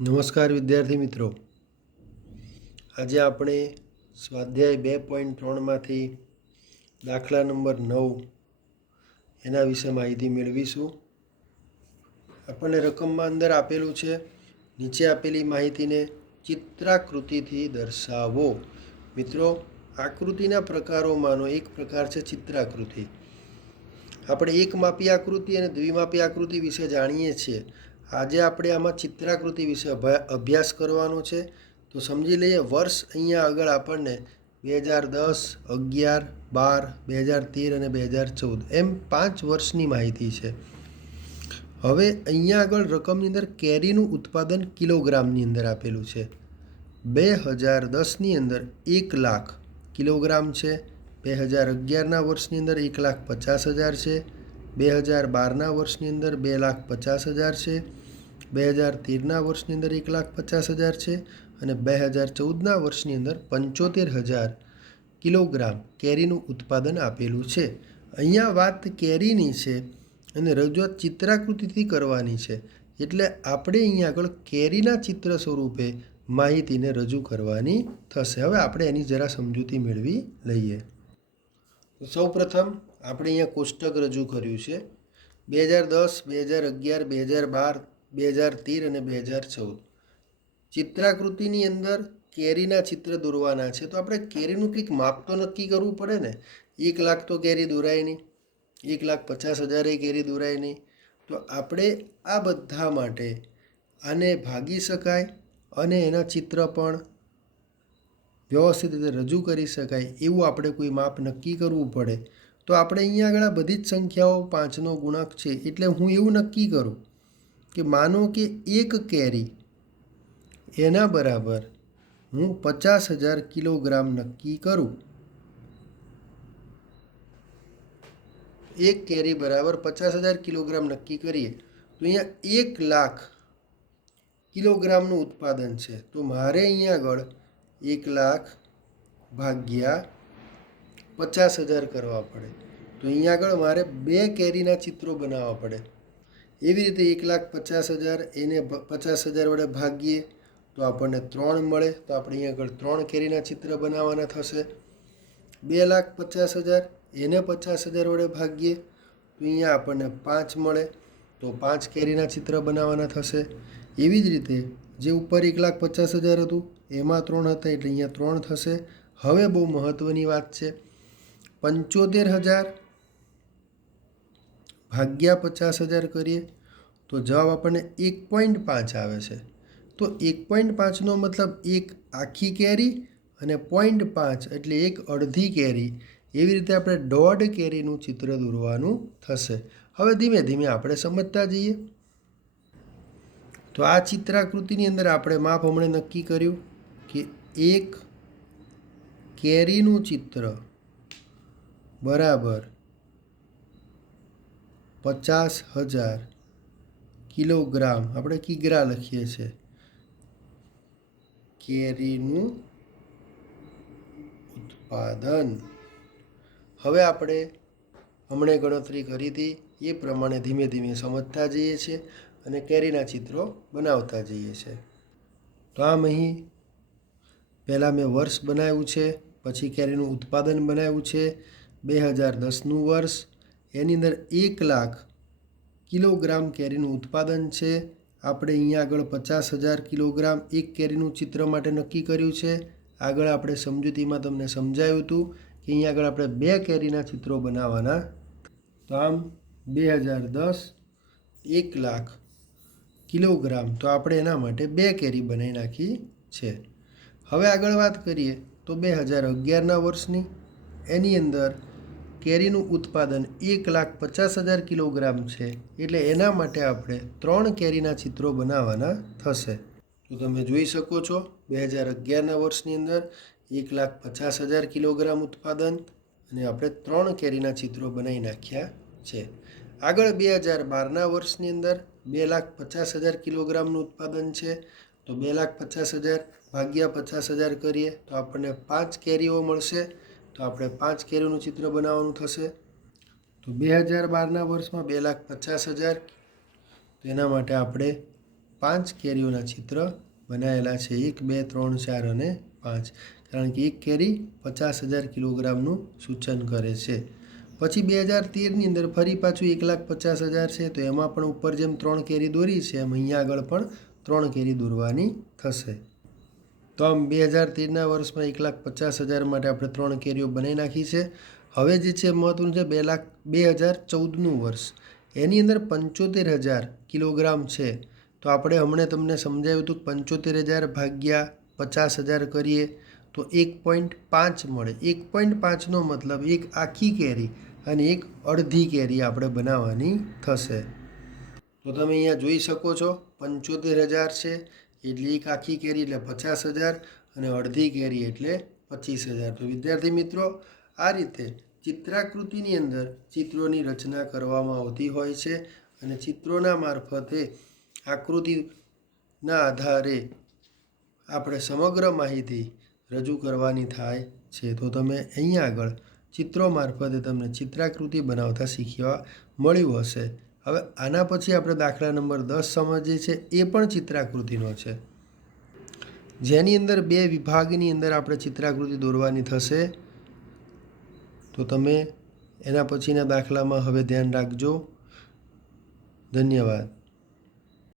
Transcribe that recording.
નમસ્કાર વિદ્યાર્થી મિત્રો. આજે આપણે સ્વાધ્યાય બે પોઈન્ટ ત્રણમાંથી દાખલા નંબર નવ એના વિશે માહિતી મેળવીશું. આપણને રકમમાં અંદર આપેલું છે, નીચે આપેલી માહિતીને ચિત્રાકૃતિથી દર્શાવો. મિત્રો, આકૃતિના પ્રકારોમાંનો એક પ્રકાર છે ચિત્રાકૃતિ. આપણે એક માપી આકૃતિ અને દ્વિમાપી આકૃતિ વિશે જાણીએ છીએ. આજે આપણે આમાં ચિત્રાકૃતિ વિશે અભ્યા- અભ્યાસ કરવાનો છે. તો સમજી લઈએ, વર્ષ અહીંયા આગળ આપણને બે હજાર દસ, અગિયાર, બાર, બે હજાર તેર અને બે હજાર ચૌદ એમ પાંચ વર્ષની માહિતી છે. હવે અહીંયા આગળ રકમની અંદર કેરીનું ઉત્પાદન કિલોગ્રામની અંદર આપેલું છે. બે હજાર દસની અંદર એક લાખ કિલોગ્રામ છે. બે હજાર અગિયારના વર્ષની અંદર એક લાખ પચાસ હજાર છે. બે હજાર બારના વર્ષની અંદર બે લાખ પચાસ હજાર છે. બે હજાર તેરના વર્ષની અંદર એક લાખ પચાસ હજાર છે અને બે હજાર ચૌદના વર્ષની અંદર પંચોતેર હજાર કિલોગ્રામ કેરીનું ઉત્પાદન આપેલું છે. અહીંયા વાત કેરીની છે અને રજૂઆત ચિત્રાકૃતિથી કરવાની છે એટલે આપણે અહીંયા આગળ કેરીના ચિત્ર સ્વરૂપે માહિતીને રજૂ કરવાની થશે. હવે આપણે એની જરા સમજૂતી મેળવી લઈએ. સૌ પ્રથમ આપણે અહીંયા કોષ્ટક રજૂ કર્યું છે. બે હજાર દસ, બે હજાર અગિયાર, બે હજાર બાર, બે હજાર તેર અને બે હજાર ચૌદ. ચિત્રાકૃતિની અંદર કેરીના ચિત્ર દોરવાના છે. તો આપણે કેરીનું કંઈક માપ તો નક્કી કરવું પડે ને? એક લાખ તો કેરી દોરાય નહીં. એક લાખ પચાસ હજારે કેરી દોરાય નહીં. તો આપણે આ બધા માટે આને ભાગી શકાય અને એના ચિત્ર પણ વ્યવસ્થિત રીતે રજૂ કરી શકાય એવું આપણે કોઈ માપ નક્કી કરવું પડે. તો આપણે અહીંયા આગળ બધી જ સંખ્યાઓ પાંચનો ગુણક છે. એટલે હું એવું નક્કી કરું કે માનો કે એક કેરી એના બરાબર હું પચાસ હજાર કિલોગ્રામ નક્કી કરું. એક કેરી બરાબર પચાસ હજાર કિલોગ્રામ નક્કી કરીએ. તો અહીંયા એક લાખ કિલોગ્રામનું ઉત્પાદન છે. તો મારે અહીંયા આગળ એક લાખ ભાગ્યા પચાસ હજાર કરવા પડે. તો અહીંયા આગળ મારે બે કેરીના ચિત્રો બનાવવા પડે. એવી રીતે એક લાખ પચાસ હજાર, એને પચાસ હજાર વડે ભાગીએ, તો આપણને ત્રણ મળે. તો આપણે અહીંયા આગળ ત્રણ કેરીના ચિત્ર બનાવવાના થશે. બે લાખ પચાસ હજાર, એને પચાસ હજાર વડે ભાગીએ, તો અહીંયા આપણને પાંચ મળે. તો પાંચ કેરીના ચિત્ર બનાવવાના થશે. એવી જ રીતે જે ઉપર એક લાખ પચાસ હજાર હતું, એમાં ત્રણ હતા એટલે અહીંયા ત્રણ થશે. હવે બહુ મહત્ત્વની વાત છે. પંચોતેર હજાર ભાગ્યા પચાસ હજાર કરીએ, તો જવાબ આપણને એક પોઈન્ટ પાંચ આવે છે. તો એક પોઈન્ટ પાંચનો મતલબ એક આખી કેરી અને પોઈન્ટ પાંચ એટલે એક અડધી કેરી. એવી રીતે આપણે દોઢ કેરીનું ચિત્ર દોરવાનું થશે. હવે ધીમે ધીમે આપણે સમજતા જઈએ. તો આ ચિત્રાકૃતિની અંદર આપણે માપ હમણાં નક્કી કર્યું કે એક કેરીનું ચિત્ર બરાબર. પચાસ હજાર કિલોગ્રામ. આપણે કિગ્રા લખીએ છીએ. કેરીનું ઉત્પાદન. હવે આપણે હમણે ગણતરી કરી હતી. એ પ્રમાણે ધીમે ધીમે સમજતા જઈએ છીએ અને કેરીના ચિત્રો બનાવતા જઈએ છીએ. તો આમ અહીં પહેલાં મેં વર્ષ બનાવ્યું છે, પછી કેરીનું ઉત્પાદન બનાવ્યું છે બે હજાર દસનું વર્ષ. એની અંદર એક લાખ કિલોગ્રામ કેરીનું ઉત્પાદન છે. આપણે અહીંયા આગળ પચાસ હજાર કિલોગ્રામ એક કેરીનું ચિત્ર માટે નક્કી કર્યું છે. આગળ આપણે સમજૂતીમાં તમને સમજાયું હતું કે અહીંયા આગળ આપણે બે કેરીના ચિત્રો બનાવવાના. તો આમ બે હજાર દસ એક લાખ કિલોગ્રામ. તો આપણે એના માટે બે કેરી બનાવી નાખી છે. હવે આગળ વાત કરીએ તો બે હજાર અગિયારના વર્ષની. એની અંદર કેરીનું ઉત્પાદન એક લાખ પચાસ હજાર કિલોગ્રામ છે, એટલે એના માટે આપણે ત્રણ કેરીના ચિત્રો બનાવવાના થશે. તો તમે જોઈ શકો છો, બે હજાર અગિયારના વર્ષની અંદર એક લાખ પચાસ હજાર કિલોગ્રામ ઉત્પાદન અને આપણે ત્રણ કેરીના ચિત્રો બનાવી નાખ્યા છે. આગળ બે હજાર બારના વર્ષની અંદર બે લાખ પચાસ હજાર કિલોગ્રામનું ઉત્પાદન છે, તો બે લાખ પચાસ હજાર ભાગ્યા પચાસ હજાર કરીએ, તો આપણને પાંચ કેરીઓ મળશે. તો આપણે પાંચ કેરીનું ચિત્ર બનાવવાનું થશે. તો બે હજાર બારના વર્ષમાં બે લાખ પચાસ હજાર. તો એના માટે આપણે પાંચ કેરીઓના ચિત્ર બનાવેલા છે. એક, બે, ત્રણ, ચાર અને પાંચ. કારણ કે એક કેરી પચાસ હજાર કિલોગ્રામનું સૂચન કરે છે. પછી બે હજાર તેરની અંદર ફરી પાછું એક લાખ પચાસ હજાર છે. તો એમાં પણ ઉપર જેમ ત્રણ કેરી દોરી છે, એમ અહીંયા આગળ પણ ત્રણ કેરી દોરવાની થશે. તો આમ બે હજાર તેરના વર્ષમાં એક લાખ પચાસ હજાર માટે આપણે ત્રણ કેરીઓ બનાવી નાખી છે. હવે જે છે મહત્વનું છે બે લાખ બે હજાર ચૌદનું વર્ષ. એની અંદર પંચોતેર હજાર કિલોગ્રામ છે. તો આપણે હમણાં તમને સમજાવ્યું હતું પંચોતેર હજાર ભાગ્યા પચાસ હજાર કરીએ તો એક પોઈન્ટ પાંચ મળે. એક પોઈન્ટ પાંચનો મતલબ એક આખી કેરી અને એક અડધી કેરી આપણે બનાવવાની થશે. તો તમે અહીંયા જોઈ શકો છો, પંચોતેર હજાર છે. એટલે એક આખી કેરી એટલે પચાસ હજાર અને અડધી કેરી એટલે પચીસ હજાર. તો વિદ્યાર્થી મિત્રો, આ રીતે ચિત્રાકૃતિની અંદર ચિત્રોની રચના કરવામાં આવતી હોય છે અને ચિત્રોના મારફતે આકૃતિના આધારે આપણે સમગ્ર માહિતી રજૂ કરવાની થાય છે. તો તમે અહીંયા આગળ ચિત્રો મારફતે તમને ચિત્રાકૃતિ બનાવતા શીખવા મળ્યું હશે. હવે આના પછી આપણે દાખલા નંબર દસ સમજીએ છીએ. એ પણ ચિત્રાકૃતિનો છે. જેની અંદર બે વિભાગની અંદર આપણે ચિત્રાકૃતિ દોરવાની થશે. તો તમે એના પછીના દાખલામાં હવે ધ્યાન રાખજો. ધન્યવાદ.